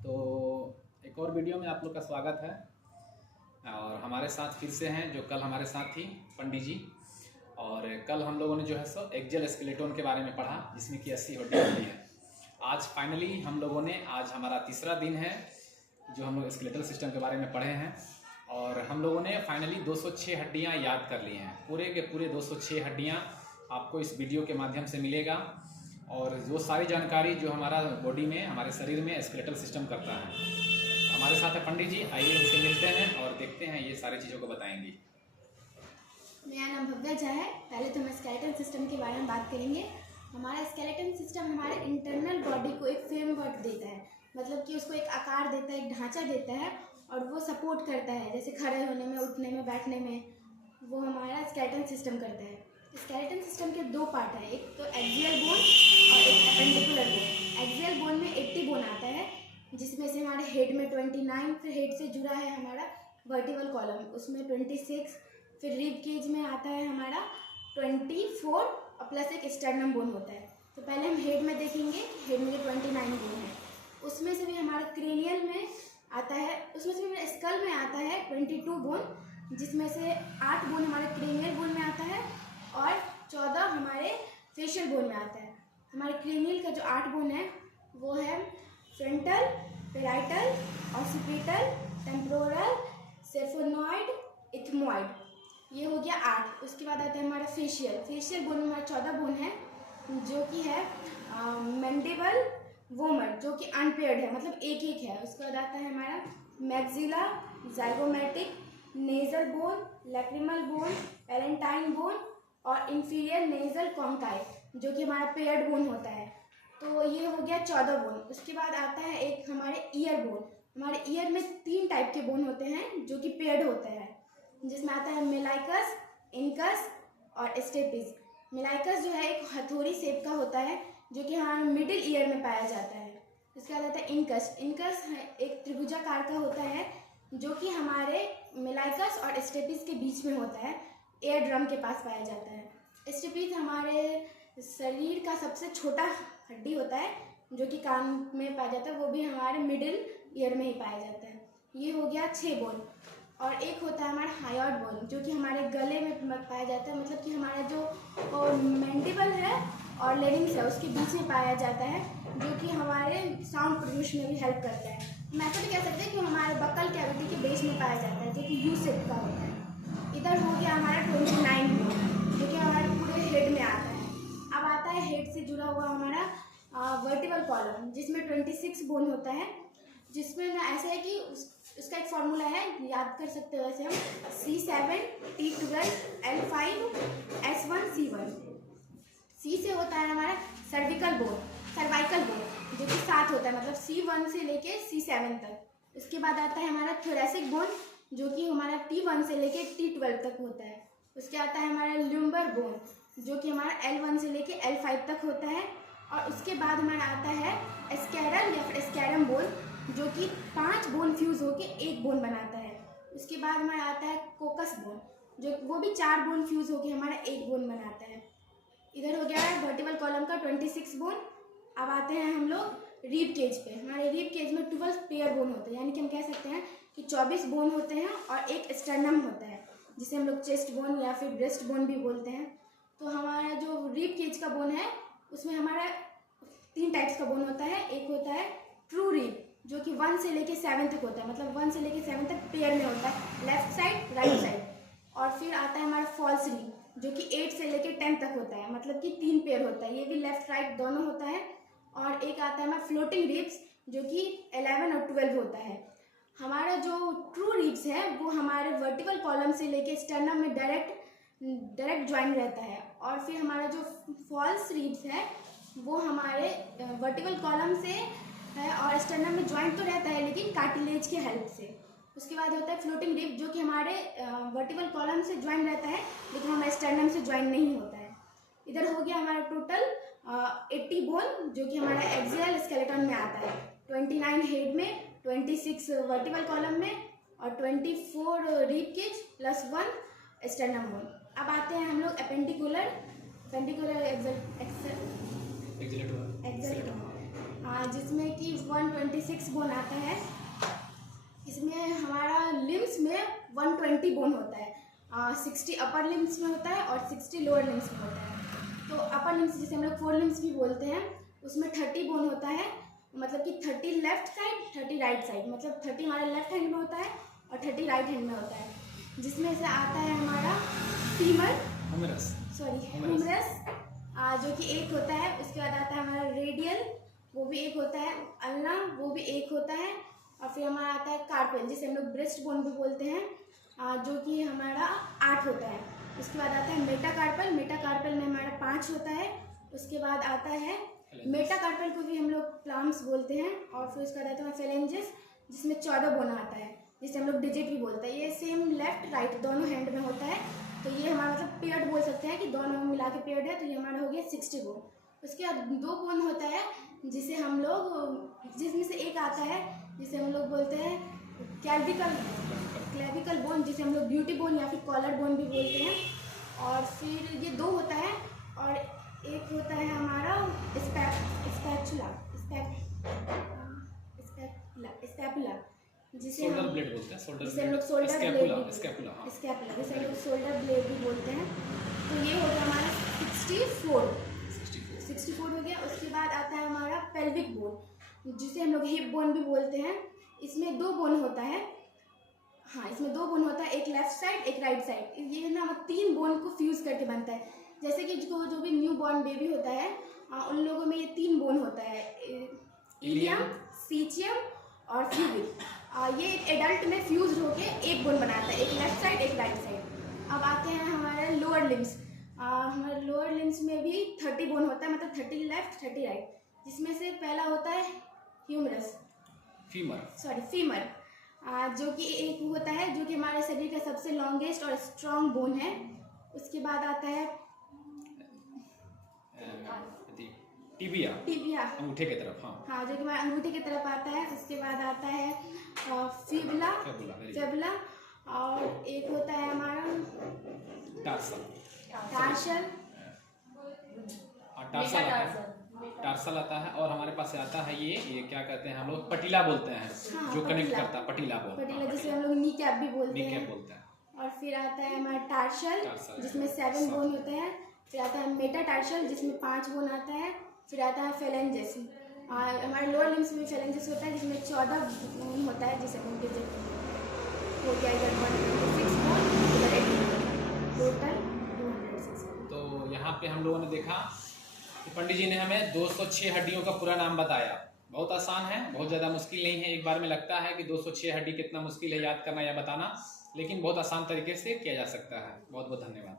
तो एक और वीडियो में आप लोग का स्वागत है। और हमारे साथ फिर से हैं जो कल हमारे साथ थी पंडित जी। और कल हम लोगों ने जो है सो एक्जियल स्केलेटन के बारे में पढ़ा, जिसमें कि 80 हड्डियाँ होती है। आज फाइनली हम लोगों ने, आज हमारा तीसरा दिन है जो हम लोग स्केलेटल सिस्टम के बारे में पढ़े हैं। और हम लोगों ने फाइनली 206 हड्डियाँ याद कर ली हैं। पूरे के पूरे 206 हड्डियाँ आपको इस वीडियो के माध्यम से मिलेगा। और वो सारी जानकारी जो हमारा बॉडी में, हमारे शरीर में स्केलेटल सिस्टम करता है। हमारे साथ है पंडित जी, आइए इनसे मिलते हैं और देखते हैं ये सारी चीज़ों को बताएंगी। मेरा नाम भव्या झा है। पहले तो हम स्केलेटन सिस्टम के बारे में बात करेंगे। हमारा स्केलेटन सिस्टम हमारे इंटरनल बॉडी को एक फ्रेमवर्क देता है, मतलब कि उसको एक आकार देता है, एक ढांचा देता है और वो सपोर्ट करता है, जैसे खड़े होने में, उठने में, बैठने में। वो हमारा स्केलेटन सिस्टम करता है। स्केलेटन सिस्टम के दो पार्ट है, एक तो एक्सियल बोन और एक एपेंडिकुलर बोन। एक्सियल बोन में 80 बोन आता है, जिसमें से हमारे हेड में 29, फिर हेड से जुड़ा है हमारा वर्टिकल कॉलम, उसमें 26, फिर रिब केज में आता है हमारा 24 और प्लस एक स्टर्नम बोन होता है। तो पहले हम हेड में देखेंगे। हेड में 29 बोन है, उसमें से भी हमारा क्रेनियल में आता है, उसमें से भी हमारे स्कल में आता है 22 बोन, जिसमें से 8 बोन हमारे क्रेनियल बोन में आता है और 14 हमारे फेशियल बोन में आता है। हमारे क्रेनियल का जो 8 बोन है वो है frontal, parietal, occipital, temporal, sphenoid, ethmoid. ये हो गया 8। उसके बाद आता है हमारा फेशियल बोन में हमारा 14 बोन है, जो कि है मैंडिबल, वोमर, जो कि अनपेयर्ड है, मतलब एक एक है। उसके बाद आता है हमारा maxilla, zygomatic, nasal bone, lacrimal bone, palatine bone और इंफीरियर नेजल कॉन्काई, जो कि हमारा पेयर्ड बोन होता है। तो ये हो गया 14 बोन। उसके बाद आता है एक हमारे ईयर बोन। हमारे ईयर में 3 टाइप के बोन होते हैं जो कि पेयर्ड होते हैं, जिसमें आता है मेलाइकस, इनकस और स्टेपिस। मेलाइकस जो है एक हथौड़ी शेप का होता है, जो कि हमारे मिडिल ईयर में पाया जाता है। उसके बाद आता है इनकस। इनकस एक त्रिभुजाकार का होता है, जो कि हमारे मेलाइकस और स्टेपिस के बीच में होता है, एयर ड्रम के पास पाया जाता है। स्टेपिस हमारे शरीर का सबसे छोटा हड्डी होता है, जो कि कान में पाया जाता है, वो भी हमारे मिडिल ईयर में ही पाया जाता है। ये हो गया 6 बोन। और एक होता है हमारा हायोइड बोन, जो कि हमारे गले में पाया जाता है, मतलब कि हमारा जो मैंडिबल है और लेरिंग्स है उसके बीच में पाया जाता है, जो कि हमारे साउंड प्रोड्यूस में भी हेल्प करता है। हम ऐसा भी कह सकते हैं कि हमारे बक्कल कैविटी के बेस में पाया जाता है, जो कि यू शेप का होता है। इधर हो गया हमारा 29 बोन, जो कि हमारे पूरे हेड में आता है। अब आता है हेड से जुड़ा हुआ हमारा वर्टिकल कॉलम, जिसमें 26 बोन होता है, जिसमें ना ऐसा है कि उसका एक फॉर्मूला है, याद कर सकते हो वैसे हम, C7, T12, L5, S1, C1। C से होता है हमारा सर्विकल बोन, जो कि 7 होता है, मतलब C1 से लेके C7 तक। उसके बाद आता है हमारा थोरेसिक बोन, जो कि हमारा T1 से लेके T12 तक होता है। उसके आता है हमारा ल्यूम्बर बोन, जो कि हमारा L1 से लेके L5 तक होता है। और उसके बाद हमारा आता है स्कैरल या फिर स्कैरम बोन, जो कि 5 बोन फ्यूज होके एक बोन बनाता है। उसके बाद हमारा आता है कोकस बोन, जो वो भी 4 बोन फ्यूज होके हमारा एक बोन बनाता है। इधर हो गया है वर्टिकल कॉलम का 26 बोन। अब आते हैं हम लोग रिब केज पे। हमारे रिब केज में 12 पेयर बोन होते हैं, यानी कि हम कह सकते हैं कि 24 बोन होते हैं और एक स्टर्नम होता है, जिसे हम लोग चेस्ट बोन या फिर ब्रेस्ट बोन भी बोलते हैं। तो हमारा जो रिब केज का बोन है, उसमें हमारा 3 टाइप्स का बोन होता है। एक होता है ट्रू रिब, जो कि 1 से लेके 7 तक होता है, मतलब 1 से लेके 7 तक पेयर में होता है, लेफ्ट साइड, राइट साइड। और फिर आता है हमारा फॉल्स रिब, जो कि 8 से लेके 10 तक होता है, मतलब कि 3 पेयर होता है, ये भी लेफ्ट राइट दोनों होता है। और एक आता है हमारा फ्लोटिंग रिब्स, जो कि 11 और 12 होता है। हमारा जो ट्रू रिब्स है वो हमारे वर्टिकल कॉलम से लेके स्टर्नम में डायरेक्ट ज्वाइन रहता है। और फिर हमारा जो फॉल्स रिब्स है वो हमारे वर्टिकल कॉलम से है और स्टर्नम में ज्वाइंट तो रहता है, लेकिन कार्टिलेज के हेल्प से। उसके बाद होता है फ्लोटिंग रिब, जो कि हमारे वर्टिकल कॉलम से ज्वाइन रहता है, लेकिन हमारे स्टर्नम से ज्वाइन नहीं होता है। इधर हो गया हमारा टोटल 80 बोन, जो कि हमारा एक्सियल स्केलेटन में आता है। 29 हेड में, 26 वर्टिकल कॉलम में और 24 rib cage plus 1 sternum bone. अब आते हैं हम लोग एपेंडिकुलर एक्सेलेटम। जिसमें कि 126 बोन आता है। इसमें हमारा लिम्स में 120 बोन होता है। 60 अपर लिम्स में होता है और 60 लोअर लिम्स में होता है। तो अपर लिम्स जिसे हम लोग 4 लिम्स भी बोलते हैं, उसमें 30 बोन होता है, मतलब कि 30 लेफ्ट साइड 30 राइट साइड, मतलब 30 हमारे लेफ्ट हैंड में होता है और 30 राइट हैंड में होता है। जिसमें से आता है हमारा फीमर ह्यूमरस, जो कि एक होता है। उसके बाद आता है हमारा रेडियल, वो भी एक होता है। अल्ना, वो भी एक होता है। और फिर हमारा आता है कार्पेल, जिसे हम लोग ब्रेस्ट बोन भी बोलते हैं, जो कि हमारा 8 होता है। उसके बाद आता है मेटाकार्पल में हमारा 5 होता है। उसके बाद आता है मेटाकार्पल को भी हम लोग प्लाम्स बोलते हैं। और फिर उसके बाद आता है फेलेंजेस, जिसमें 14 बोना आता है, जिसे हम लोग डिजिट भी बोलते हैं। ये सेम लेफ्ट राइट दोनों हैंड में होता है। तो ये हमारा मतलब पेयर्ड बोल सकते हैं कि दोनों मिला के पेयर्ड है। तो ये हमारा हो गया 60 बोन। उसके बाद 2 बोन होता है, जिसे हम लोग, जिसमें से एक आता है जिसे हम लोग बोलते हैं क्लेविकल बोन, जिसे हम लोग ब्यूटी बोन या फिर कॉलर बोन भी बोलते हैं। और फिर ये 2 होता है। और एक होता है हमारा स्कैपुला, जिसे हम लोग शोल्डर ब्लेड भी बोलते हैं। तो ये हो गया हमारा 64 हो गया। उसके बाद आता है हमारा पेल्विक बोन, जिसे हम लोग हिप बोन भी बोलते हैं। इसमें 2 बोन होता है। इसमें 2 बोन होता है, एक लेफ्ट साइड एक राइट साइड। ये ना 3 बोन को फ्यूज करके बनता है। जैसे कि जो भी न्यू बॉर्न बेबी होता है, उन लोगों में ये 3 बोन होता है, इलियम, सीचियम और फ्यूबिक। ये एडल्ट में फ्यूज होके एक बोन बनाता है, एक लेफ्ट साइड एक राइट साइड। अब आते हैं हमारे लोअर लिम्स। हमारे लोअर लिम्स में भी 30 बोन होता है, मतलब 30 लेफ्ट 30 राइट। जिसमें से पहला होता है फीमर, जो कि एक होता है, जो कि हमारे शरीर का सबसे लॉन्गेस्ट और स्ट्रॉन्ग बोन है। उसके बाद आता है टिबिया अंगूठे की तरफ, जो कि हमारे अंगूठे की तरफ आता है। उसके बाद आता है फेबुला, और एक होता है हमारा टार्सल आता है। और हमारे पास आता है ये क्या कहते हैं हम लोग, पटीला बोलते हैं, जो कनेक्ट करता है, पटीला जिसे हम लोग नी कैप भी बोलते हैं। और फिर आता है हमारा टार्सल, जिसमें 7 बोन होते हैं। फिर आता है मेटाटार्सल, जिसमें 5 बोन आता है। फिर आता है फेलेंजेस, हमारे लोअर लिम्स में फेलेंजेस होता है, जिसमें 14 बोन होता है, जिसे हम डिजिट हो गया इधर 126 बोन, इधर 18 टोटल 206। तो यहाँ पे हम लोगों ने देखा कि पंडित जी ने हमें 206 हड्डियों का पूरा नाम बताया। बहुत आसान है, बहुत ज़्यादा मुश्किल नहीं है। एक बार में लगता है कि 206 हड्डी कितना मुश्किल है याद करना या बताना, लेकिन बहुत आसान तरीके से किया जा सकता है। बहुत बहुत धन्यवाद।